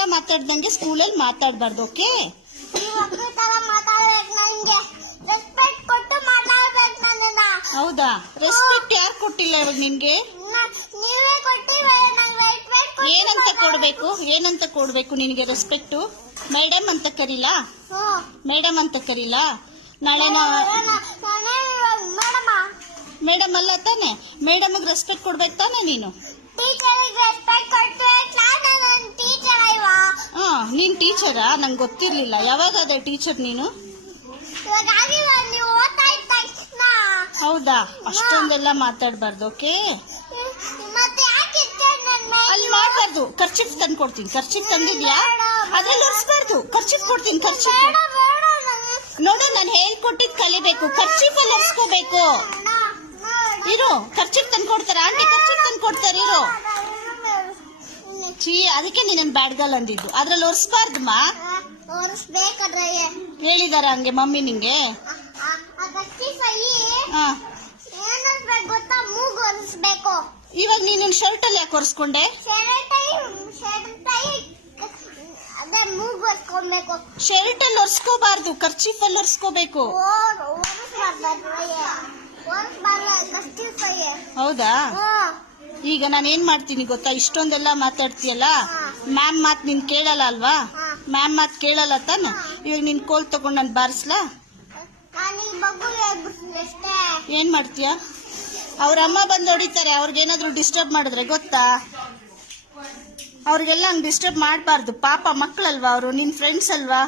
ಇಷ್ಟೊಂದೆಲ್ಲ ಮಾತಾಡ್ದಂಗೆ ಸ್ಕೂಲಲ್ಲಿ ಮಾತಾಡಬಾರ್ದು. ಓಕೆ, ಹೌದಾ? ರೆಸ್ಪೆಕ್ಟ್ ಯಾರು ಕೊಟ್ಟಿಲ್ಲ ಇವಾಗ ನಿನ್ಗೆ? ಏನಂತ ಕೊಡ್ಬೇಕು ನಿನಗೆ ರೆಸ್ಪೆಕ್ಟು? ಮೇಡಮ್ ಅಂತ ಕರೀಲಾ? ಮೇಡಮ್ ಅಂತ ಕರೀಲಾ? ನಾಳೆ ಮೇಡಮ್ ಅಲ್ಲ ತಾನೆ? ಮೇಡಮ್ಗೆ ರೆಸ್ಪೆಕ್ಟ್ ಕೊಡ್ಬೇಕು ತಾನೆ ನೀನು? ನೀನ್ ಟೀಚರಾ? ನಂಗೆ ಗೊತ್ತಿರ್ಲಿಲ್ಲ. ಯಾವಾಗ ಅದೇ ಟೀಚರ್ ನೀನು? ಹೌದಾ? ಅಷ್ಟೊಂದೆಲ್ಲ ಮಾತಾಡಬಾರ್ದು. ಓಕೆ, ಅಲ್ಲಿ ಮಾಡಬಾರ್ದು. ಕರ್ಚಿಫ್ ತಂದು ಕೊಡ್ತೀನಿ. ಕರ್ಚಿಫ್ ತಂದಿದ್ಯಾ? ಅದ್ರಲ್ಲಿ ಒರೆಸ್ಬಾರ್ದು. ಕರ್ಚಿಫ್ ಕೊಡ್ತೀನಿ. ಕರ್ಚಿಫ್ ನೋಡು, ನಾನು ಹೇಳ್ಕೊಟ್ಟಿದ್ ಕಲಿಬೇಕು. ಕರ್ಚಿಫ್ ಅಲ್ಲಿ ಒರೆಸ್ಕೋಬೇಕು. ಇರು, ಕರ್ಚಿಫ್ ತಂದು ಕೊಡ್ತಾರ ಆಂಟಿ? ಕರ್ಚಿಫ್ ತಂದು ಕೊಡ್ತಾರ. ಇರು, ಅದಕ್ಕೆ ನೀನ್ ಬ್ಯಾಡ್ಗಲ್ ಅಂದಿದ್ದು. ಅದ್ರಲ್ಲಿ ಒರೆಸ್ಬಾರ್ದಮ್ಮ. ಹೇಳಿದಾರ ಹಂಗೆ ಮಮ್ಮಿ ನಿಂಗೆ? ಇವಾಗ ನೀನು ಶರ್ಟ್ ಅಲ್ಲಿ ಯಾಕೆ ಒರೆಸ್ಕೊಂಡೆ? ಶರ್ಟ್ ಅಲ್ಲಿ ಒರೆಸ್ಕೋಬಾರ್ದು, ಕರ್ಚಿಫ್ ಅಲ್ಲಿ ಒರೆಸ್ಕೋಬೇಕು. ಹೌದಾ? ಈಗ ನಾನು ಏನ್ ಮಾಡ್ತೀನಿ ಗೊತ್ತಾ? ಇಷ್ಟೊಂದೆಲ್ಲ ಮಾತಾಡ್ತೀಯಲ್ಲ, ಮ್ಯಾಮ್ ಮಾತ್ ನೀನ್ ಕೇಳಲ್ಲ ಅಲ್ವಾ? ಮ್ಯಾಮ್ ಮಾತ್ ಕೇಳಲ್ಲ ತಾನೆ? ಇವಾಗ ನಿನ್ ಕೋಲ್ ತಗೊಂಡ್ ನಾನು ಬಾರಿಸ್ಲಾ? ಏನ್ ಮಾಡ್ತೀಯ? ಅವ್ರ ಅಮ್ಮ ಬಂದು ಹೊಡಿತಾರೆ. ಅವ್ರಿಗೇನಾದ್ರು ಡಿಸ್ಟರ್ಬ್ ಮಾಡಿದ್ರೆ ಗೊತ್ತಾ? ಅವ್ರಿಗೆಲ್ಲ ಹಂಗ್ ಡಿಸ್ಟರ್ಬ್ ಮಾಡಬಾರ್ದು. ಪಾಪ ಮಕ್ಕಳಲ್ವಾ ಅವರು, ನಿನ್ ಫ್ರೆಂಡ್ಸ್ ಅಲ್ವಾ?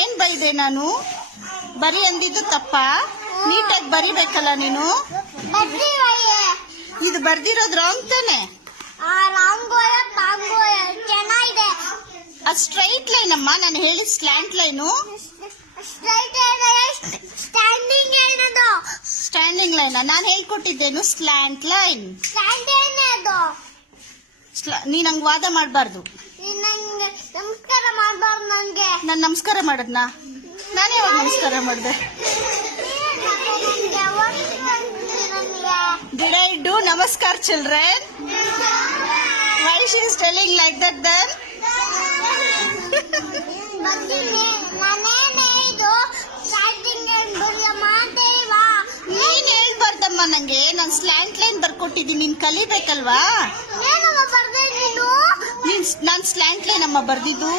ಏನ್ ಬೈದೆ ನಾನು? ಬರಿ ಅಂದಿದ್ದು ತಪ್ಪಾ? ನೀಟಾಗಿ ಬರಿಬೇಕಲ್ಲ ನೀನು. ಇದು ಬರ್ದಿರೋದು ರಾಂಗ್ ತಾನೆ? ಅದು ಸ್ಟ್ರೈಟ್ ಲೈನ್ ಅಮ್ಮ. ನಾನು ಹೇಳಿದ ಸ್ಲ್ಯಾಂಟ್ ಲೈನು. ಸ್ಟ್ಯಾಂಡಿಂಗ್ ಲೈನ್ ನಾನು ಹೇಳ್ಕೊಟ್ಟಿದ್ದೇನು? Slant line. ನೀನ್ ಹಂಗ್ ವಾದ ಮಾಡಬಾರ್ದು. ನಾನು ನಮಸ್ಕಾರ ಮಾಡದ್ನಾ? ನಾನೇ ಯಾವಾಗ ನಮಸ್ಕಾರ ಮಾಡಿದೆ? Did I do namaskar children? Why she is telling like that then? ನೀನ್ ಹೇಳ್ಬಾರ್ದಮ್ಮ ನಂಗೆ. ನಾನು ಸ್ಲ್ಯಾಂಟ್ ಲೈನ್ ಬರ್ಕೊಟ್ಟಿದ್ದೀನಿ, ನೀನ್ ಕಲಿಬೇಕಲ್ವಾ? ನಾನ್ ಸ್ಲ್ಯಾಂಟ್ ಲೈನ್ ಅಮ್ಮ ಬರ್ದಿದ್ದು.